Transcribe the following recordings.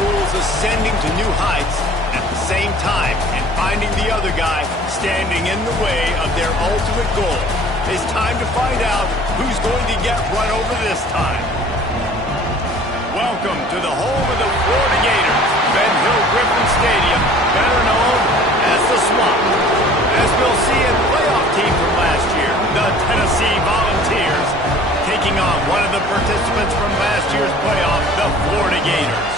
schools ascending to new heights at the same time and finding the other guy standing in the way of their ultimate goal. It's time to find out who's going to get run over this time. Welcome to the home of the Florida Gators, Ben Hill Griffin Stadium, better known as the Swamp. As we'll see a playoff team from last year, the Tennessee Volunteers, taking on one of the participants from last year's playoff, the Florida Gators.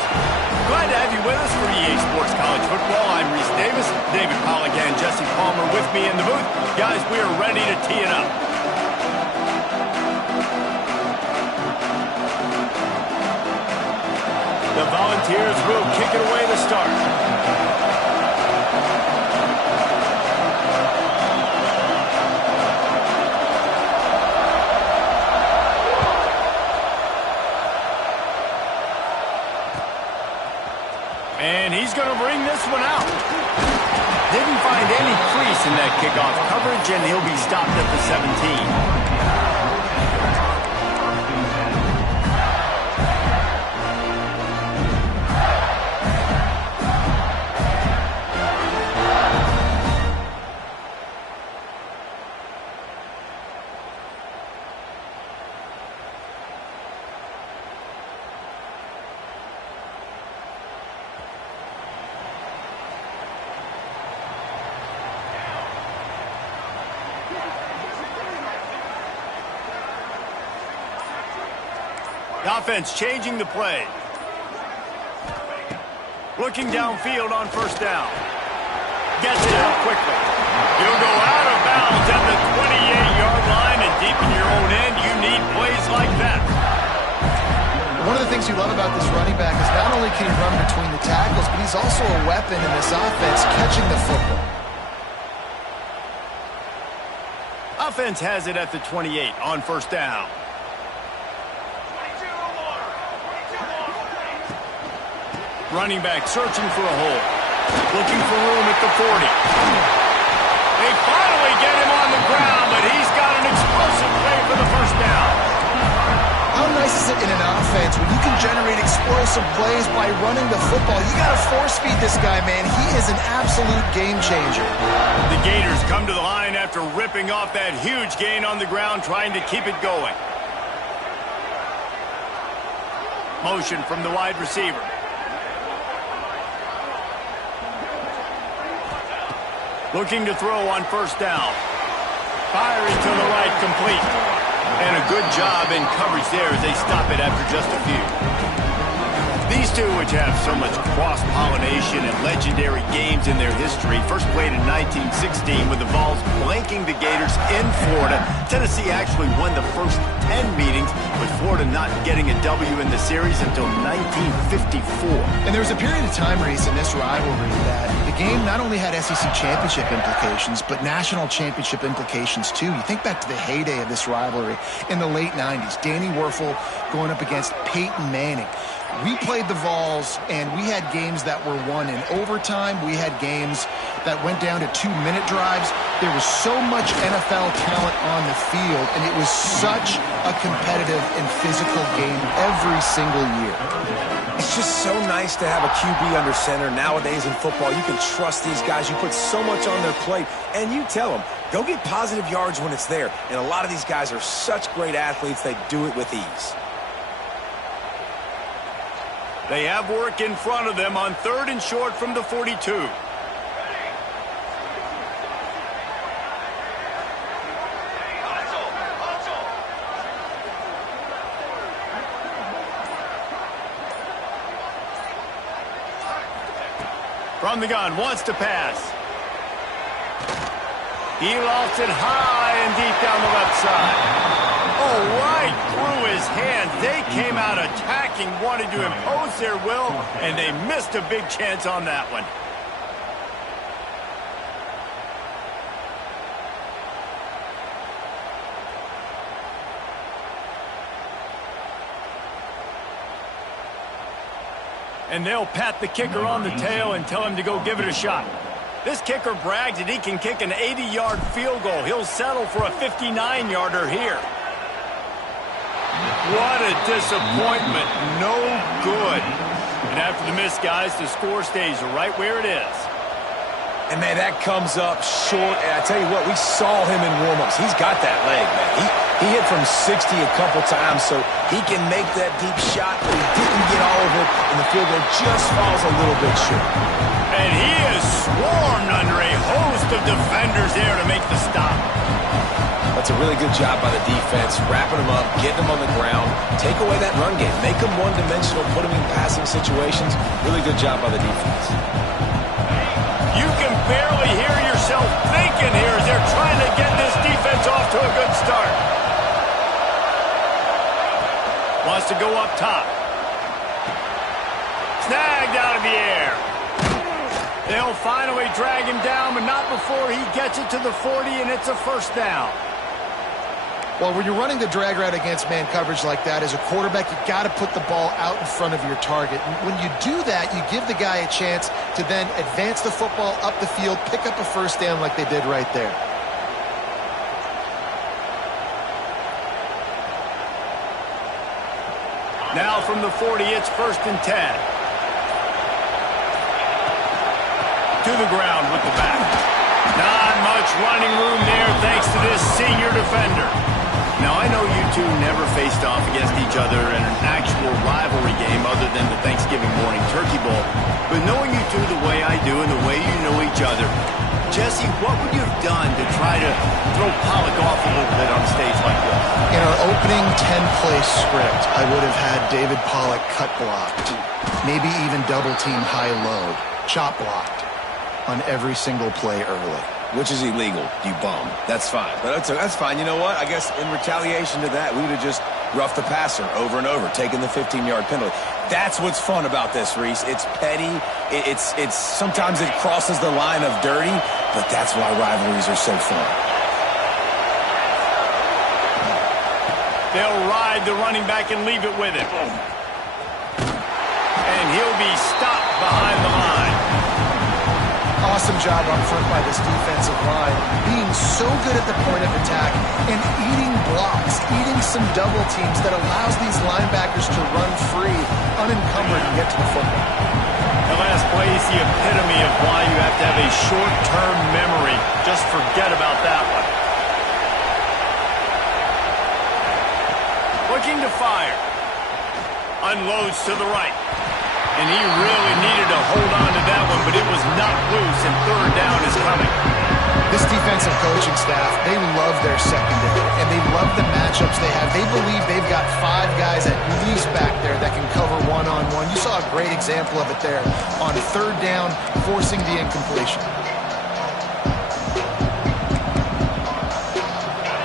Glad to have you with us for EA Sports College Football. I'm Reese Davis, David Pollack and Jesse Palmer with me in the booth. Guys, we are ready to tee it up. The Volunteers will kick it away to start. And he's going to bring this one out. Didn't find any crease in that kickoff coverage, and he'll be stopped at the 17. The offense changing the play. Looking downfield on first down. Gets it out quickly. He'll go out of bounds at the 28-yard line, and deep in your own end, you need plays like that. One of the things you love about this running back is not only can he run between the tackles, but he's also a weapon in this offense, catching the football. Offense has it at the 28 on first down. Running back searching for a hole. Looking for room at the 40. They finally get him on the ground, but he's got an explosive play for the first down. How nice is it in an offense when you can generate explosive plays by running the football? You got to force feed this guy, man. He is an absolute game changer. The Gators come to the line after ripping off that huge gain on the ground, trying to keep it going. Motion from the wide receiver. Looking to throw on first down. Firing to the right, complete. And a good job in coverage there as they stop it after just a few. These two, which have so much cross-pollination and legendary games in their history, first played in 1916 with the Vols blanking the Gators in Florida. Tennessee actually won the first 10 meetings, with Florida not getting a W in the series until 1954. And there was a period of time, Reese, in this rivalry that the game not only had SEC championship implications, but national championship implications too. You think back to the heyday of this rivalry in the late 90s. Danny Werfel going up against Peyton Manning. We played the Vols, and we had games that were won in overtime. We had games that went down to 2-minute drives. There was so much NFL talent on the field, and it was such a competitive and physical game every single year. It's just so nice to have a QB under center nowadays in football. You can trust these guys. You put so much on their plate, and you tell them, go get positive yards when it's there. And a lot of these guys are such great athletes, they do it with ease. They have work in front of them on 3rd and short from the 42. From the gun, wants to pass. He lost it high and deep down the left side. Oh, right through his hands. They came out attacking, wanted to impose their will, and they missed a big chance on that one. And they'll pat the kicker on the tail and tell him to go give it a shot. This kicker brags that he can kick an 80-yard field goal. He'll settle for a 59-yarder here. What a disappointment. No good. And after the miss, guys, the score stays right where it is. And, man, that comes up short. And I tell you what, we saw him in warm-ups. He's got that leg, man. He hit from 60 a couple times, so he can make that deep shot, but he didn't get all of it, and the field goal just falls a little bit short. And he is swarmed under a host of defenders there to make the stop. That's a really good job by the defense, wrapping them up, getting them on the ground, take away that run game, make them one-dimensional, put them in passing situations. Really good job by the defense. You can barely hear yourself thinking here as they're trying to get this defense off to a good start. Wants to go up top. Snagged out of the air. They'll finally drag him down, but not before he gets it to the 40, and it's a first down. Well, when you're running the drag route against man coverage like that, as a quarterback, you got to put the ball out in front of your target. And when you do that, you give the guy a chance to then advance the football up the field, pick up a first down like they did right there. Now from the 40, it's 1st and 10. To the ground with the back. Not much running room there thanks to this senior defender. Now, I know you two never faced off against each other in an actual rivalry game other than the Thanksgiving morning turkey bowl. But knowing you two the way I do and the way you know each other, Jesse, what would you have done to try to throw Pollock off a little bit on a stage like this? In our opening 10-play script, I would have had David Pollock cut blocked, maybe even double-team high-low, chop blocked on every single play early. Which is illegal, you bum. That's fine. But that's fine. You know what? I guess in retaliation to that, we would have just roughed the passer over and over, taking the 15-yard penalty. That's what's fun about this, Reese. It's petty. It's sometimes it crosses the line of dirty, but that's why rivalries are so fun. They'll ride the running back and leave it with him. And he'll be stopped behind the line. Awesome job up front by this defensive line, being so good at the point of attack and eating blocks, eating some double teams that allows these linebackers to run free, unencumbered, and get to the football. The last play is the epitome of why you have to have a short-term memory. Just forget about that one. Looking to fire. Unloads to the right. And he really needed to hold on to that one, but it was not loose, and 3rd down is coming. This defensive coaching staff, they love their secondary, and they love the matchups they have. They believe they've got 5 guys at least back there that can cover one-on-one. You saw a great example of it there on 3rd down, forcing the incompletion.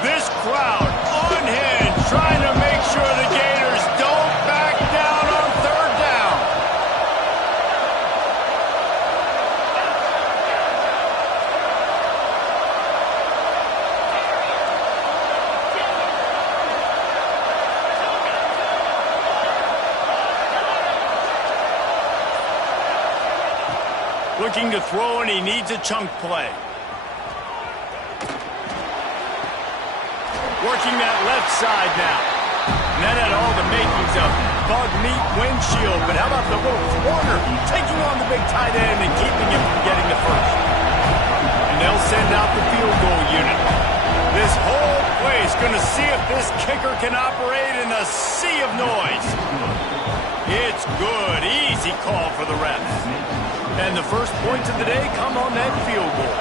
This crowd unhinged, trying to make sure the Gators don't back down on 3rd down. Looking to throw, and he needs a chunk play. Working that left side now. And that had all the makings of bug meat windshield. But how about the little corner taking on the big tight end and keeping him from getting the first? And they'll send out the field goal unit. This whole place going to see if this kicker can operate in a sea of noise. It's good. Easy call for the refs. And the first points of the day come on that field goal.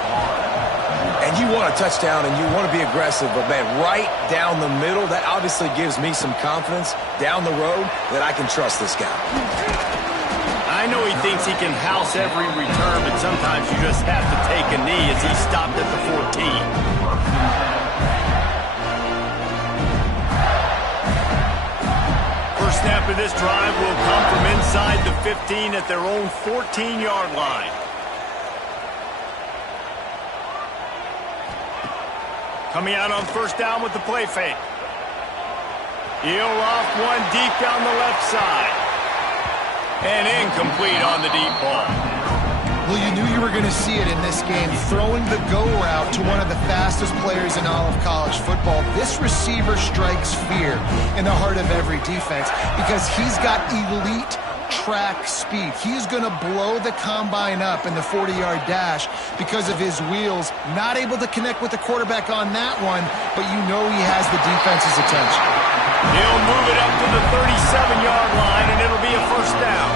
And you want a touchdown and you want to be aggressive, but, man, right down the middle, that obviously gives me some confidence down the road that I can trust this guy. I know he thinks he can house every return, but sometimes you just have to take a knee as he stopped at the 14. First snap of this drive will come from inside the 15 at their own 14-yard line. Coming out on 1st down with the play fake. He'll off one deep down the left side. And incomplete on the deep ball. Well, you knew you were going to see it in this game. Throwing the go route to one of the fastest players in all of college football. This receiver strikes fear in the heart of every defense because he's got elite track speed. He's going to blow the combine up in the 40-yard dash because of his wheels. Not able to connect with the quarterback on that one, but you know he has the defense's attention. He'll move it up to the 37-yard line, and it'll be a first down.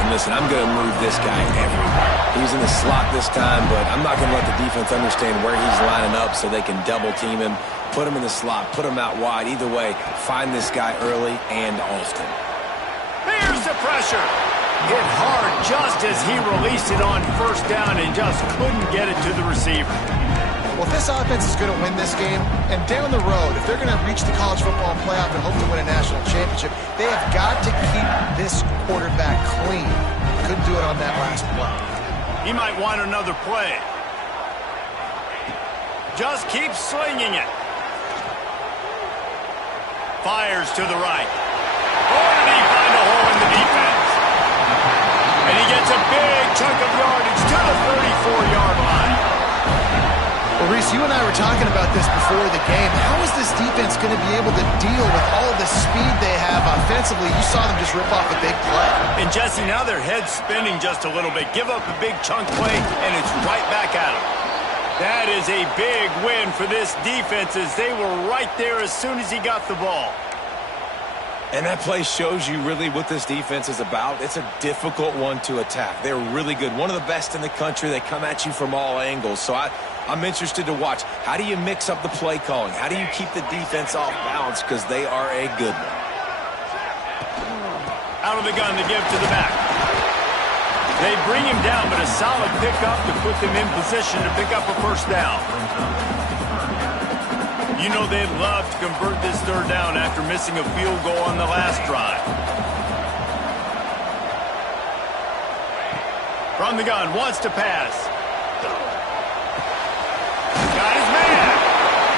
And listen, I'm going to move this guy everywhere. He's in the slot this time, but I'm not going to let the defense understand where he's lining up so they can double team him, put him in the slot, put him out wide. Either way, find this guy early and often. Here's the pressure. Hit hard just as he released it on first down and just couldn't get it to the receiver. Well, if this offense is going to win this game, and down the road, if they're going to reach the college football playoff and hope to win a national championship, they have got to keep this quarterback clean. Couldn't do it on that last play. He might want another play. Just keep slinging it. Fires to the right. Or did he find a hole in the defense? And he gets a big chunk of yardage to the 34-yard line. Well, Reese, you and I were talking about this before the game. How is this defense going to be able to deal with all the speed they have offensively? You saw them just rip off a big play. And Jesse, now their head's spinning just a little bit. Give up a big chunk play, and it's right back at them. That is a big win for this defense as they were right there as soon as he got the ball. And that play shows you really what this defense is about. It's a difficult one to attack. They're really good. One of the best in the country. They come at you from all angles. So I'm interested to watch. How do you mix up the play calling? How do you keep the defense off balance? Because they are a good one. Out of the gun to give to the back. They bring him down, but a solid pickup to put them in position to pick up a first down. You know they'd love to convert this third down after missing a field goal on the last drive. From the gun, wants to pass. Got his man.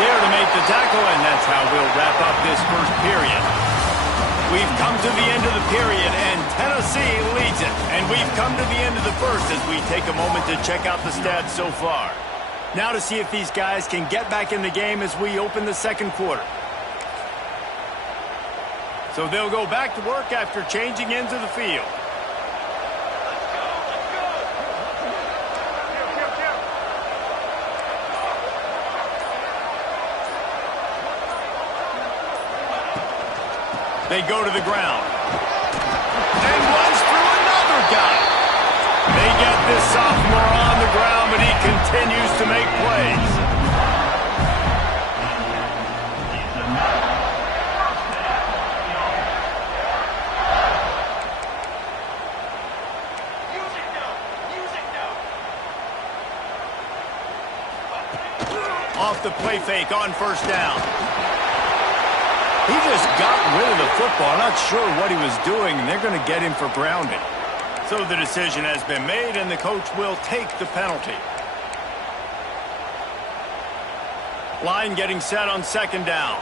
There to make the tackle, and that's how we'll wrap up this first period. We've come to the end of the period, and Tennessee leads it. And we've come to the end of the first as we take a moment to check out the stats so far. Now to see if these guys can get back in the game as we open the second quarter. So they'll go back to work after changing into the field. They go to the ground. And runs through another guy. They get this sophomore on the ground, but he continues to make plays. Off the play fake on first down. He just got rid of the football. Not sure what he was doing, and they're going to get him for grounding. So the decision has been made, and the coach will take the penalty. Line getting set on second down.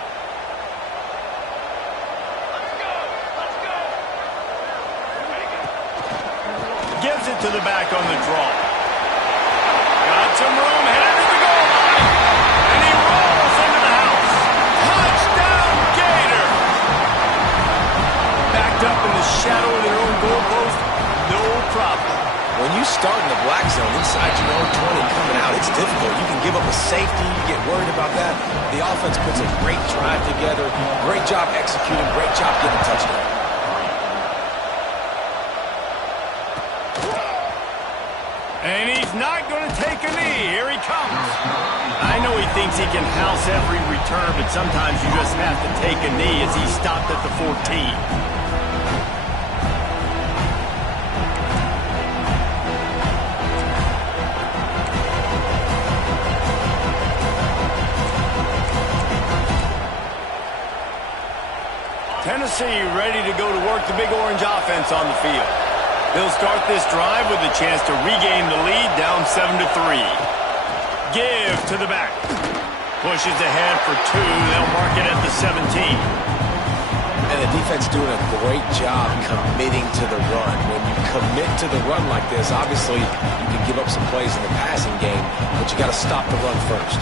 Gives it to the back on the draw. Got some room, headed to the goal line. And he rolls into the house. Touchdown, Gator! Backed up in the shadow of their own goalpost. No problem. When you start in the black zone inside your own 20 coming out, it's difficult. You can give up a safety. You get worried about that. The offense puts a great drive together. Great job executing. Great job getting a touchdown. And he's not going to take a knee. Here he comes. I know he thinks he can house every return, but sometimes you just have to take a knee as he stopped at the 14. Tennessee ready to go to work the Big Orange offense on the field. They'll start this drive with a chance to regain the lead down 7-3. Give to the back. Pushes ahead for 2. They'll mark it at the 17. And the defense doing a great job committing to the run. When you commit to the run like this, obviously you can give up some plays in the passing game, but you got to stop the run first.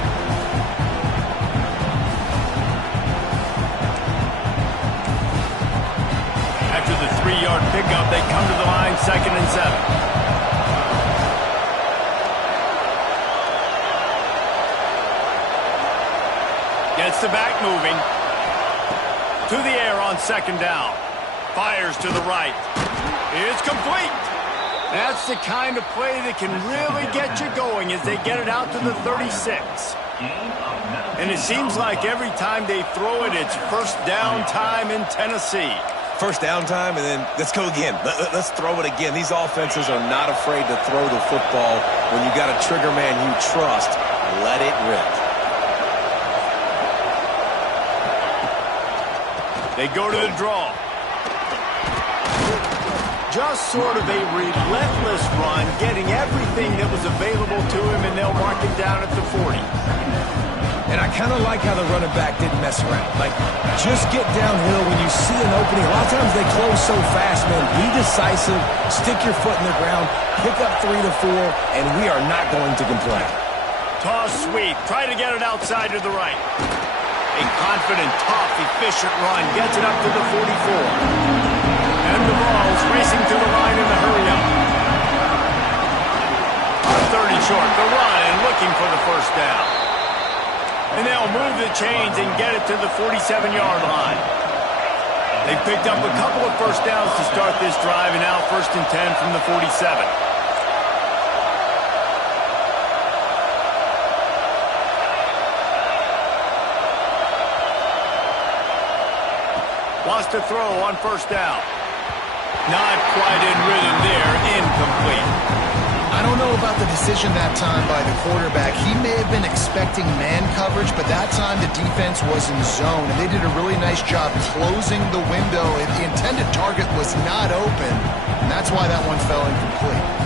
After the 3-yard pickup, they come to the line, 2nd and 7. Gets the back moving. To the air on 2nd down. Fires to the right. It's complete. That's the kind of play that can really get you going as they get it out to the 36. And it seems like every time they throw it, it's first down time in Tennessee. First down time, and then let's go again. Let's throw it again. These offenses are not afraid to throw the football. When you got a trigger man you trust, let it rip. They go to the draw. Just sort of a relentless run, getting everything that was available to him, and they'll mark him down at the 40. And I kind of like how the running back didn't mess around. Like, just get downhill when you see an opening. A lot of times they close so fast, man. Be decisive, stick your foot in the ground, pick up 3 to 4, and we are not going to complain. Toss sweep. Try to get it outside to the right. A confident, tough, efficient run gets it up to the 44. And the ball's racing to the line in the hurry-up. On 30 short, the run and looking for the first down. And they'll move the chains and get it to the 47-yard line. They picked up a couple of first downs to start this drive, and now 1st and 10 from the 47. Wants to throw on 1st down. Not quite in rhythm there. Incomplete. I don't know about the decision that time by the quarterback. He may have been expecting man coverage, but that time the defense was in zone, and they did a really nice job closing the window. The intended target was not open, and that's why that one fell incomplete.